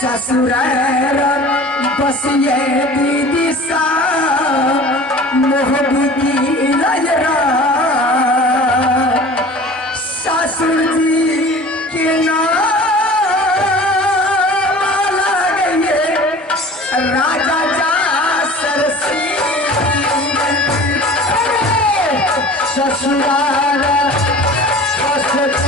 ससुराल बस ये दीदी सा मोहब्बती नजरा ससुर जी के नाम लगे राजा जा सरसी ससुराल बस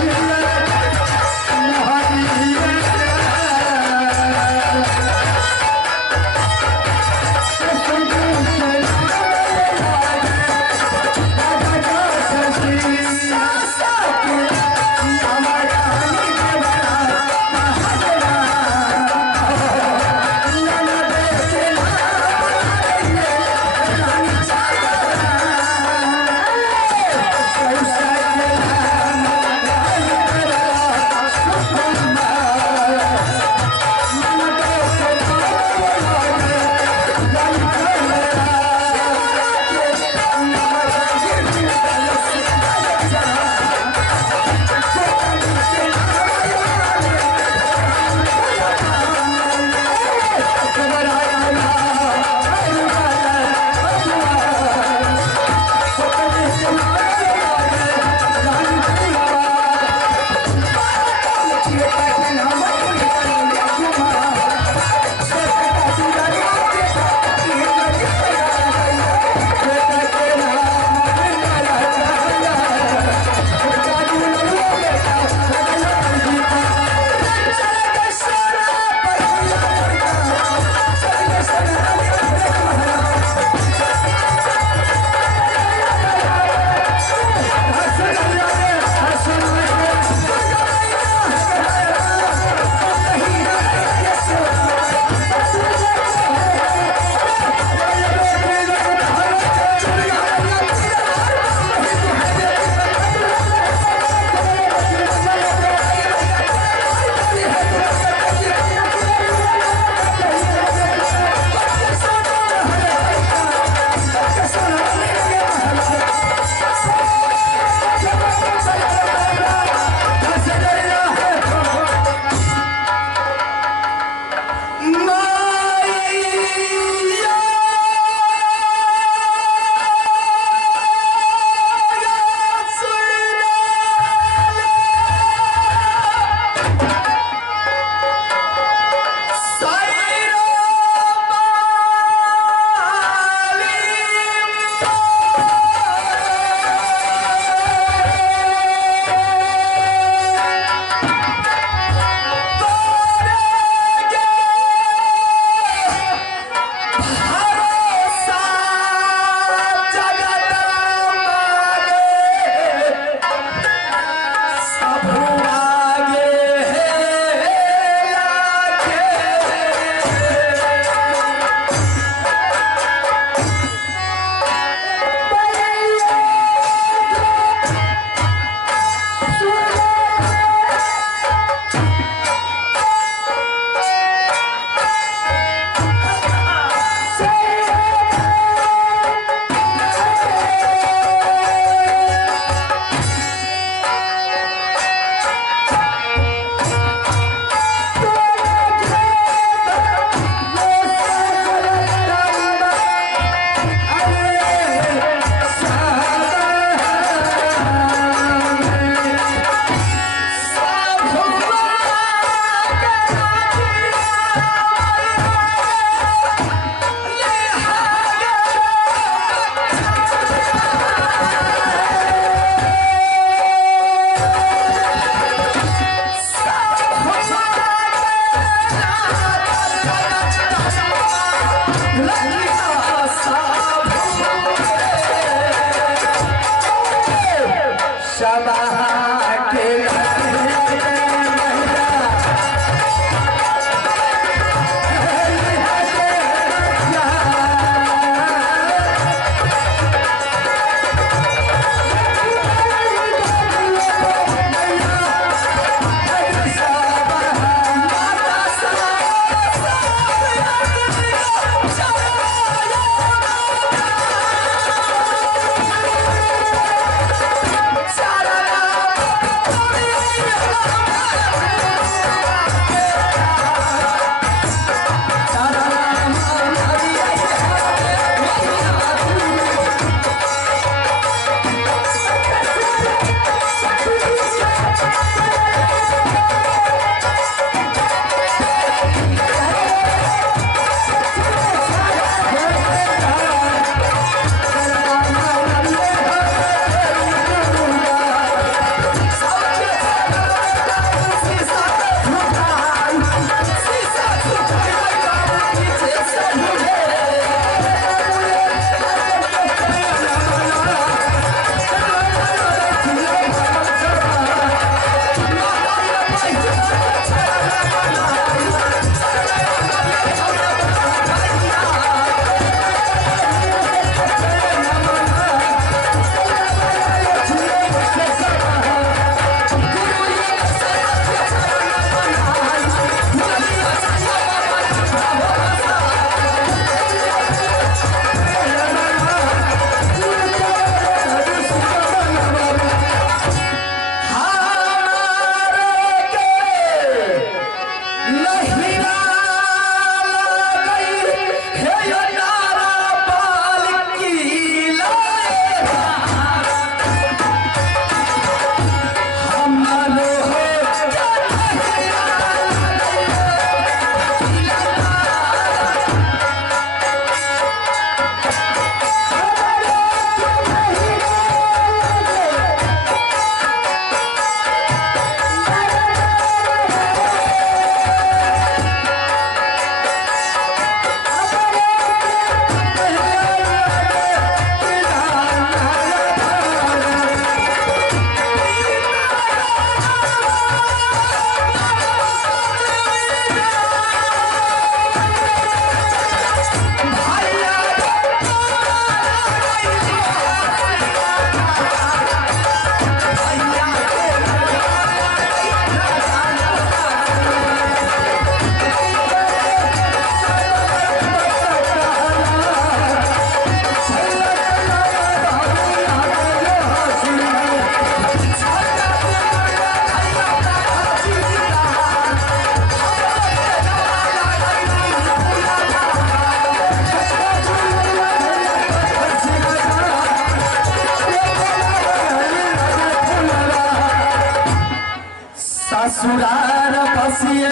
हंसिए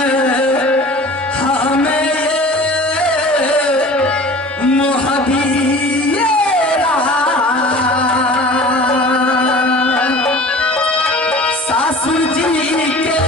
हमें मोहबियरा सासुर जी के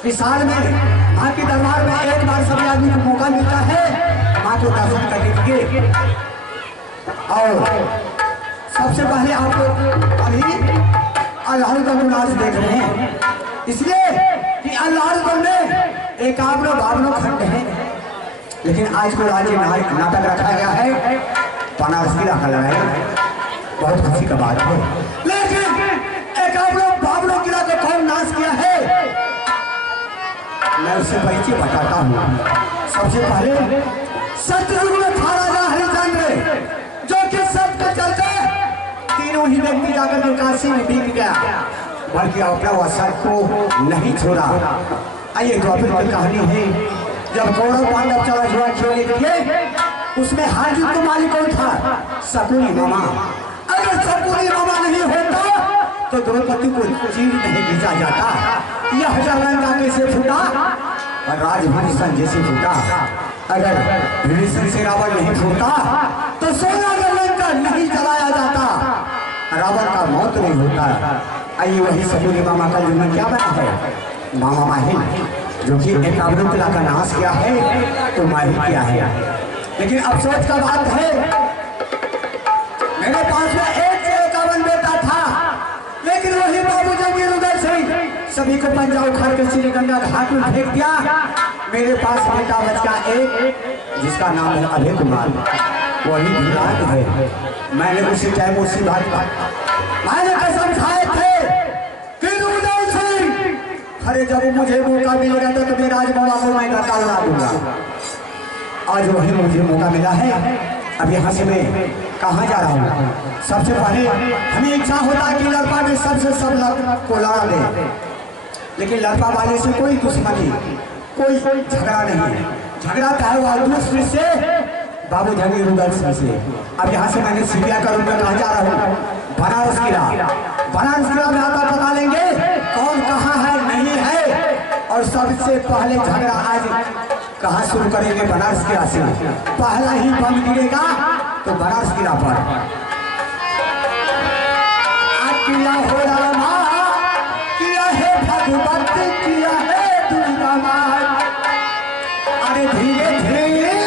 इस साल में माँ के दरबार में एक बार सभी आदमी को मौका मिलता है माँ को दर्शन करने के लिए। और सबसे पहले आप लोग अभी अल्लाहगढ़ नाच देख रहे हैं, इसलिए कि अल्लाहगढ़ में एकावनो बावनो खंड है, लेकिन आज को राज्य नाटक रखा गया है, बनारसी रखा गया है, बहुत खुशी का बात है। लेकिन एकावनो बावनो किला को कौन नाच किया है, मैं उससे परिचय बताता हूँ। सबसे पहले सतयुग में था राजा हरिश्चंद्र, जो कि सत्य के चलते तीनों ही व्यक्ति जाकर के काशी में बिक गया, बल्कि अपना वसत को नहीं छोड़ा। आइए द्वापर की कहानी है, जब कौरव पांडव चला जुआ खेलने के लिए, उसमें हार्दिक को मालिक कौन था? शकुनी मामा। अगर शकुनी मामा नहीं होता तो द्रौपदी को चीर नहीं भेजा जाता। यह लंका कैसे फूटा और राजभूषण जैसे फूटा। अगर विभीषण से रावण नहीं फूटा तो 16 लंका नहीं जलाया जाता, रावण का मौत नहीं होता। आइए वही शकुनी मामा का जन्म क्या बना है? मामा माहिन, जो कि एकावनो किला का नाश किया है तो माहिन किया है। लेकिन अफसोस का बात है, मेरे पास में 151 बेटा था, लेकिन वही बाबू जंगीर उदय सिंह सभी को पंजा उखाड़ के श्री गंगा घाट में फेंक दिया। मेरे पास बेटा बचा एक, जिसका नाम है अभय कुमार, वही विराट है। मैंने उसी टाइम उसी बात मैंने कसम खाए थे कि उदय सिंह, अरे जब मुझे मौका मिलेगा तो तुम्हें राज बाबा को मैं गद्दा उड़ा दूंगा। आज वही मुझे मौका मिला है। अब यहाँ से मैं कहाँ जा रहा हूँ? सबसे पहले हमें इच्छा होता है कि लड़का में सबसे सब को लड़ा ले, लेकिन लड़का वाले से कोई दुश्मनी, कोई झगड़ा नहीं। झगड़ा चाहे वह दूसरे से बाबू जहांगीर से। अब यहाँ से मैंने सीरिया का रूप में कहा जा रहा हूँ बनारस किला। बनारस किला में आता पता लेंगे कौन कहाँ है नहीं है। और सबसे पहले झगड़ा आज कहाँ शुरू करेंगे? बनारस किला से। पहला ही बम गिरेगा तो बनारस किला पर। किया हो रामा, किया है भगवत, किया है दुर्गा माँ। अरे धीरे धीरे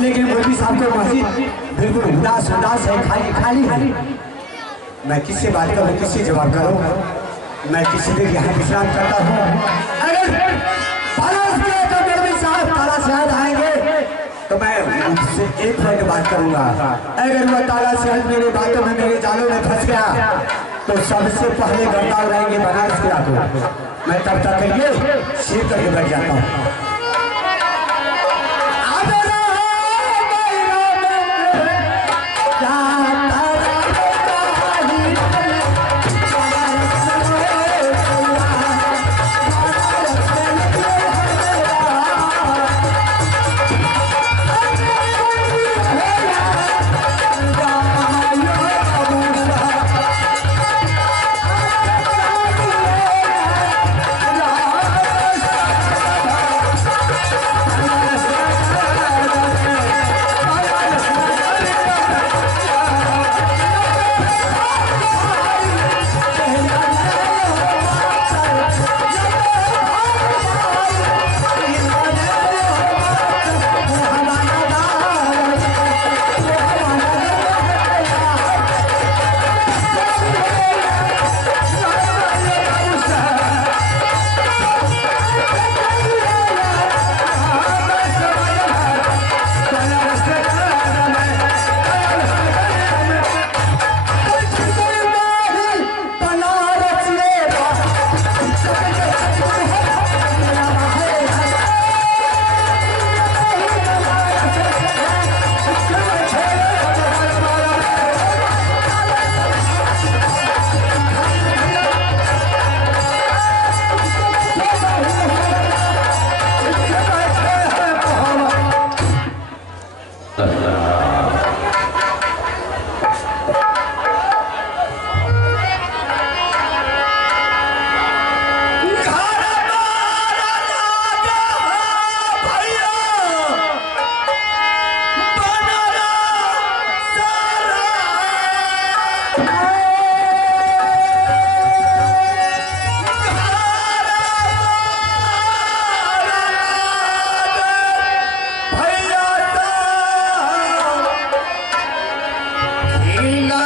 लेकिन मौलवी साहब को मस्जिद बिल्कुल उदास उदास है, खाली खाली है। मैं किससे बात करूँ, किससे जवाब करूँ? मैं किसी देर यहाँ विश्राम करता हूँ। अगर मौलवी साहब ताला शहद आएंगे तो मैं उनसे एक मिनट बात करूँगा। अगर वह ताला शहद मेरे बातों में, मेरे जालों में फंस गया तो सबसे पहले गर्दा उड़ाएंगे बनारस किला को। मैं तब तक के लिए सिर करके बैठ जाता हूँ। नीला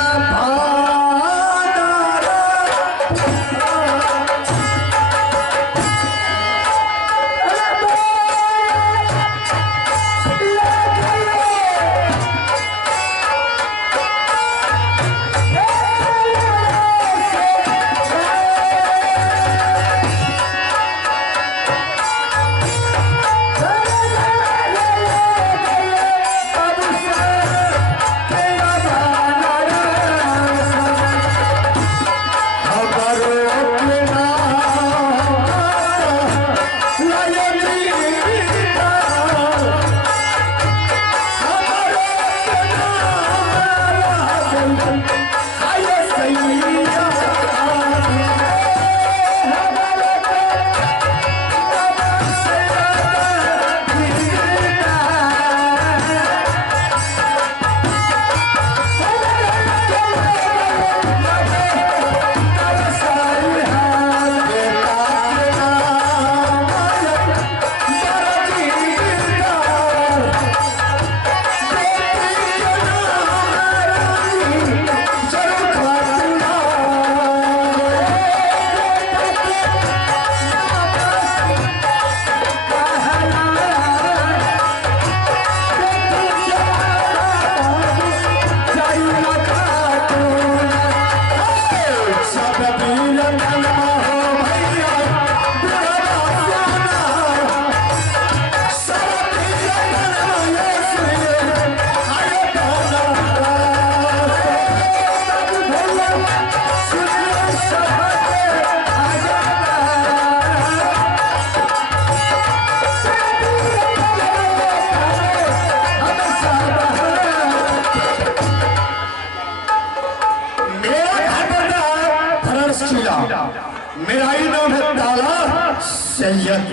मेरा ही नाम है ताला सैयद,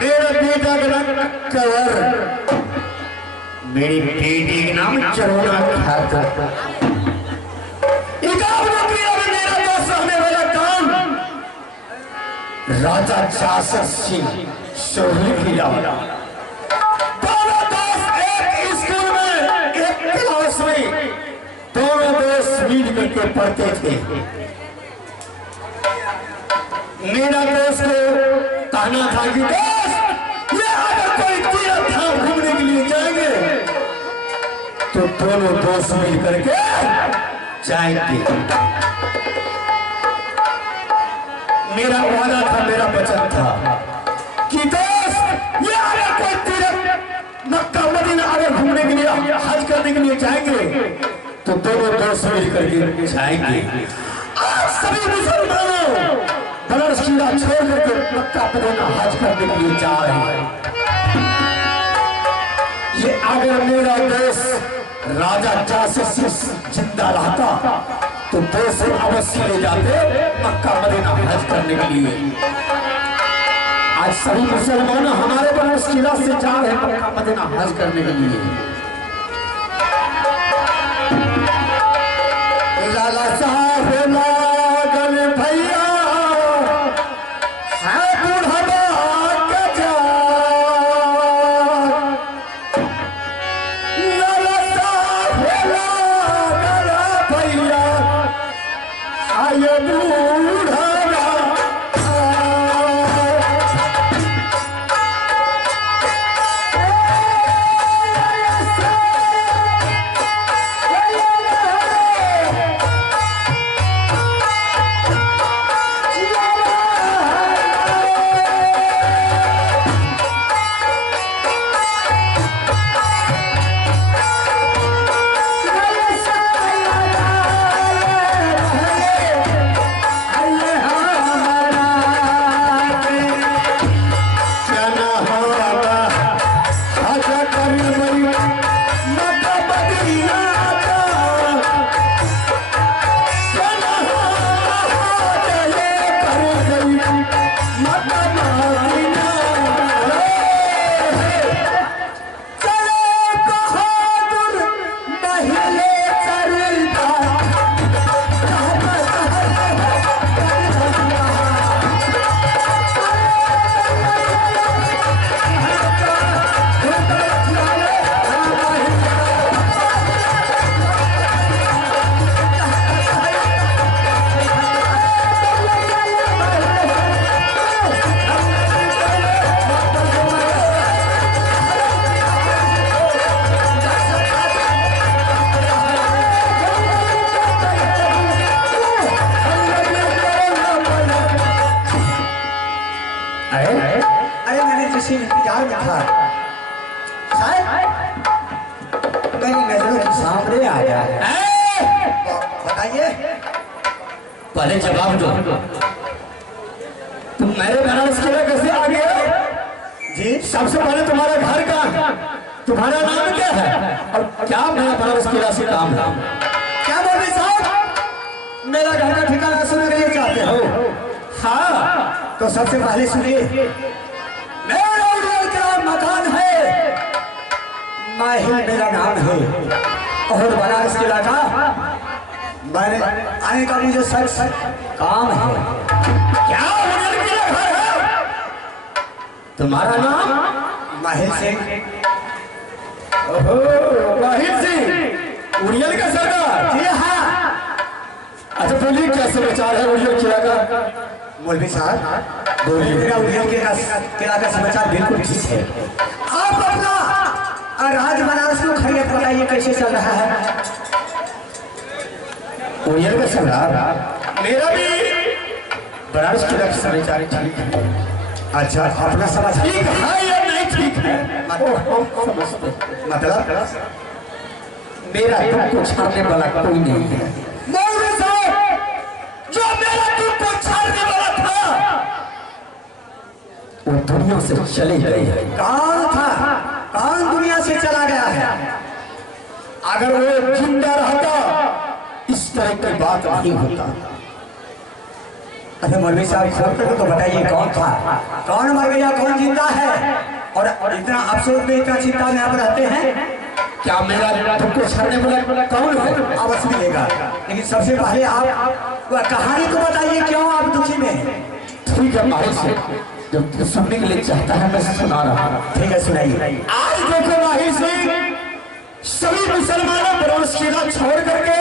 मेरा बेटा का नाम कवर, मेरी बेटी का नाम चरोना खातर। मेरा दोस्त होने वाला काम राजा जासर सिंह सोहनी खिला। दोनों दोस्त एक स्कूल में एक क्लास में दोनों दोस्त मिल करके पढ़ते थे। मेरा दोस्त को कहना था कि दोस्त ये अगर कोई तीर्थ धाम घूमने के लिए जाएंगे तो दोनों दोस्त मिल करके जाएंगे। मेरा वादा था, मेरा वचन था कि दोस्त ये अगर कोई तीर्थ मक्का मदीना अगर घूमने के लिए हज करने के लिए जाएंगे तो दोनों दोस्त मिल करके जाएंगे। आज सभी मुसलमानों बनारस किला छोड़ करके मक्का मदीना हज करने के लिए जा रहे हैं। ये अगर मेरा दोस्त राजा जासर सिंह जिंदा रहता तो दोस्त अवश्य ले जाते मक्का मदीना हज करने के लिए। आज सभी मुसलमान हमारे बनारस किला से जा रहे हैं मक्का मदीना हज करने के लिए। लाला साहब लागल भैया बाजार में था, शायद मेरी नजरों के सामने आ गया। बताइए। पहले जवाब दो, तुम मेरे बनारस किला कैसे आ गए? जी सबसे पहले तुम्हारा घर का, तुम्हारा नाम क्या है और क्या मेरा बनारस किला से काम है? क्या बोल रहे साहब? मेरा घर का ठिकाना सुनने के लिए चाहते हो? हाँ, तो सबसे पहले सुनिए, मेरा उड़ल का मकान है, माहिर मेरा नाम है, और बनारस किला का मैंने आने का मुझे सच काम है। क्या उड़ियल किला घर है? तुम्हारा नाम? माहिर सिंह। ओहो, माहिर सिंह, उड़ियल का सरदार। जी हाँ। अच्छा बोलिए, क्या समाचार है उड़ियल किला का? मौलवी साहब बोलिए। मेरा उड़ियल किला का समाचार बिल्कुल ठीक है। आप अपना राज बनारस को खरीद बताइए कैसे चल रहा है? उड़ियल का सरदार, मेरा भी बनारस किला का समाचार ठीक है। अच्छा, अपना समाचार ठीक है या नहीं ठीक है? मतलब मेरा तुमको छाड़ने वाला कोई नहीं है। मौलवी साहब, जो मेरा तुमको छाड़ने वाला था वो दुनिया से चले गए हैं। कौन था? कौन दुनिया से चला गया है? अगर वो जिंदा रहता इस तरह की बात नहीं होता। अरे मौलवी साहब, खोल कर तो बताइए कौन था, कौन मर गया, कौन जिंदा है? और इतना अफसोस में, इतना चिंता में आप रहते हैं। क्या मेरा तुमको छाड़ने वाला कौन है? अवश्य मिलेगा, लेकिन सबसे पहले आप कहानी तो बताइए, क्यों आप दुखी में हैं? ठीक है माहिर सिंह, जब सुनने के लिए चाहता है मैं सुना रहा हूँ। ठीक है, सुनाइए। आज देखो माहिर सिंह, सभी मुसलमानों बनारस किला छोड़ करके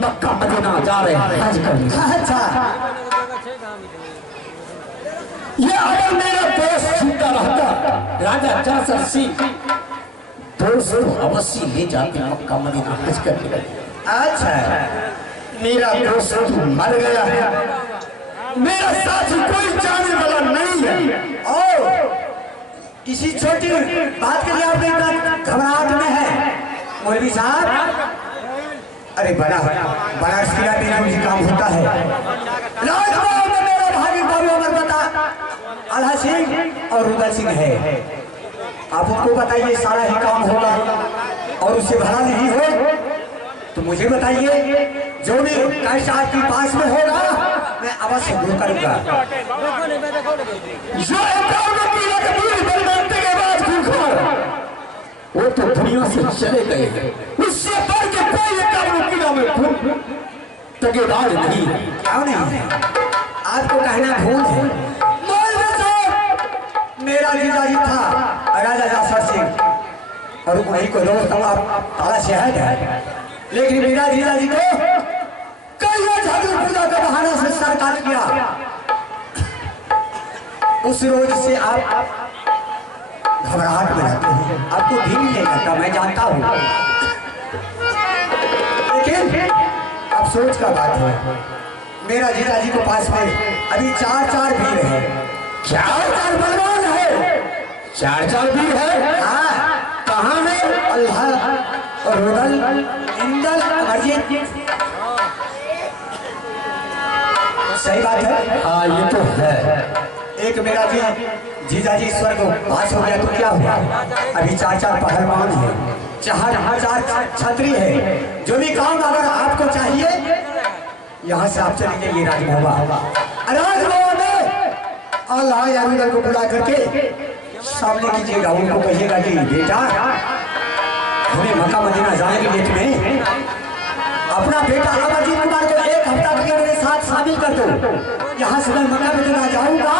मक्का मदीना जा रहे हैं हज करने। अच्छा, ये अगर मेरा दोस्त जिंदा रहता राजा जासर सिंह, दोस्त को अवश्य ले जाते मक्का मदीना हज करने। अच्छा, मेरा दोस्त मर गया है, मेरा साथी कोई जाने वाला नहीं है। ओ किसी छोटी बात के लिए आप इतना घबराहट में है मौलवी साहब? अरे बनारस किला में जो भी काम होता है, राजमहल में मेरा भाई बाबू अमर बता आल्हा सिंह और रुदल सिंह है। आप उनको बताइए सारा ही काम होगा, और उससे भला नहीं हो तो मुझे बताइए, जो भी कैश आपके पास में होगा मैं अवश्य दूर करूंगा। जो बनते के बाद वो तो दुनिया से चले गए, उससे बढ़ के कोई किला में तगेदार नहीं। क्यों नहीं? आपको कहना भूल है। मौलवी साहब, मेरा जीजाजी था राजा जासर सिंह, और वहीं को दोस्त आप ताला शहद है, लेकिन मेरा जीजाजी को कई झाड़ू पूजा का बहाना से सर काट किया। उस रोज से आप घबराहट में रहते हैं, आपको भी नहीं लगता, मैं जानता हूँ, लेकिन अफसोस का बात है मेरा जीजाजी के पास में अभी 4 वीर है। 4 बलवान है? 4 वीर है? हाँ, कहाँ में? अल्लाह और रुदल, इंदल, अमरजीत। सही बात है। हाँ ये तो है। एक मेरा जीजाजी स्वर्ग वास हो गया तो क्या हुआ? अभी 4 पहलवान है, 4 छतरी है। जो भी काम अगर आपको चाहिए यहाँ से आप चले जाइए राजभवन। राजभवन में अल्लाह या रुदल को बुला करके सामने कीजिएगा, उनको कहिएगा कि बेटा हमें मक्का मदीना जाने के लिए तुम्हें अपना बेटा अमरजीत कुमार को 1 हफ्ता के लिए मेरे साथ शामिल कर दो। यहाँ से मैं मक्का मदीना जाऊंगा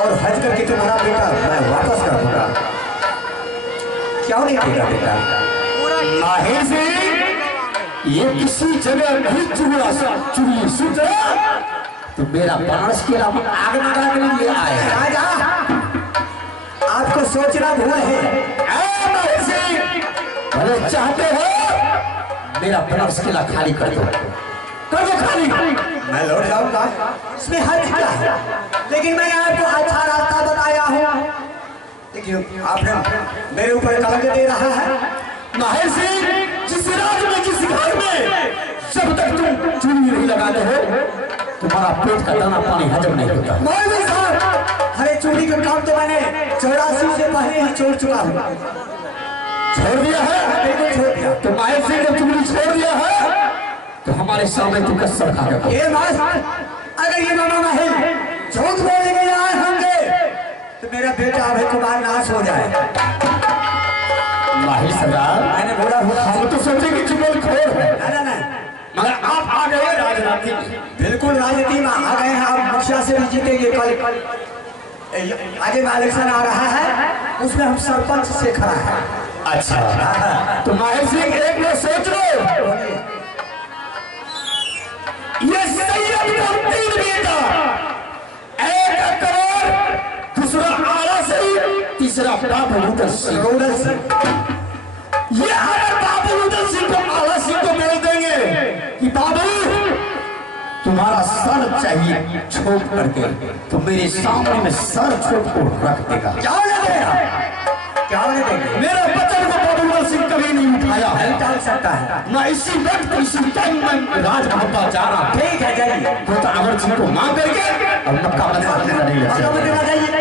और हज करके तुम्हारा बेटा मैं वापस कर दूंगा। क्यों नहीं देगा बेटा? माहिर सिंह, ये किसी जगह नहीं चुगली सूत्र तो मेरा बनारस किला आग लगा के लिए आए। राजा, आपको सोचना भूल है। माहिर सिंह, अरे चाहते हो मेरा बनारस किला खाली कर दो खाली। मैं लौट जाऊंगा, इसमें हर है, लेकिन मैंने आपको अच्छा रास्ता बताया हूँ। देखिए आपने मेरे ऊपर कलंक दे रहा है। माहिर सिंह, जिस राज्य में जिस घर में जब तक तुम चूड़ी नहीं लगाते हो तुम्हारा पेट का दाना पानी हजम नहीं होता। मौलवी साहब, हरे चूड़ी का काम तो मैंने 84 से पहले ही छोड़ चुका हूँ। छोड़ दिया है? बिल्कुल छोड़ दिया। तो माहिर सिंह जब चूड़ी छोड़ दिया है तो हमारे सामने तू कसर खा गया। ये अगर ये मामा माहिर झूठ बोलने के आए होंगे तो मेरा बेटा अभय कुमार नाश हो जाए। माहिर सरदार, मैंने बोला हम तो सोचे कि चुगल खोर है, ना मगर आप आ गए राजनीति। बिल्कुल राजनीति में आ गए हैं। आप मुखिया से भी जीतेंगे। कल आगे में इलेक्शन आ रहा है, उसमें हम सरपंच से खड़ा है। अच्छा, तो माहिर सिंह एक बार सोच लो, ये सैयद का 3 बेटा, एक करोड़, दूसरा आला से, तीसरा बाबू उदल सिंह। ये अगर बाबू उदल सिंह को आला सिंह को बोल देंगे कि बाबू तुम्हारा सर चाहिए छोप करके, तो मेरे सामने में सर छोप को रख देगा। क्या होने देगा? क्या होने देगा? मेरा बचन को बाबू उदल सिंह कभी नहीं उठाया है। नहीं टाल सकता है। मैं इसी वक्त इसी टाइम में राजभवन जा रहा। ठीक है, जाइए। तो अगर जी को मांग करके और मक्का मदीना नहीं जाइए।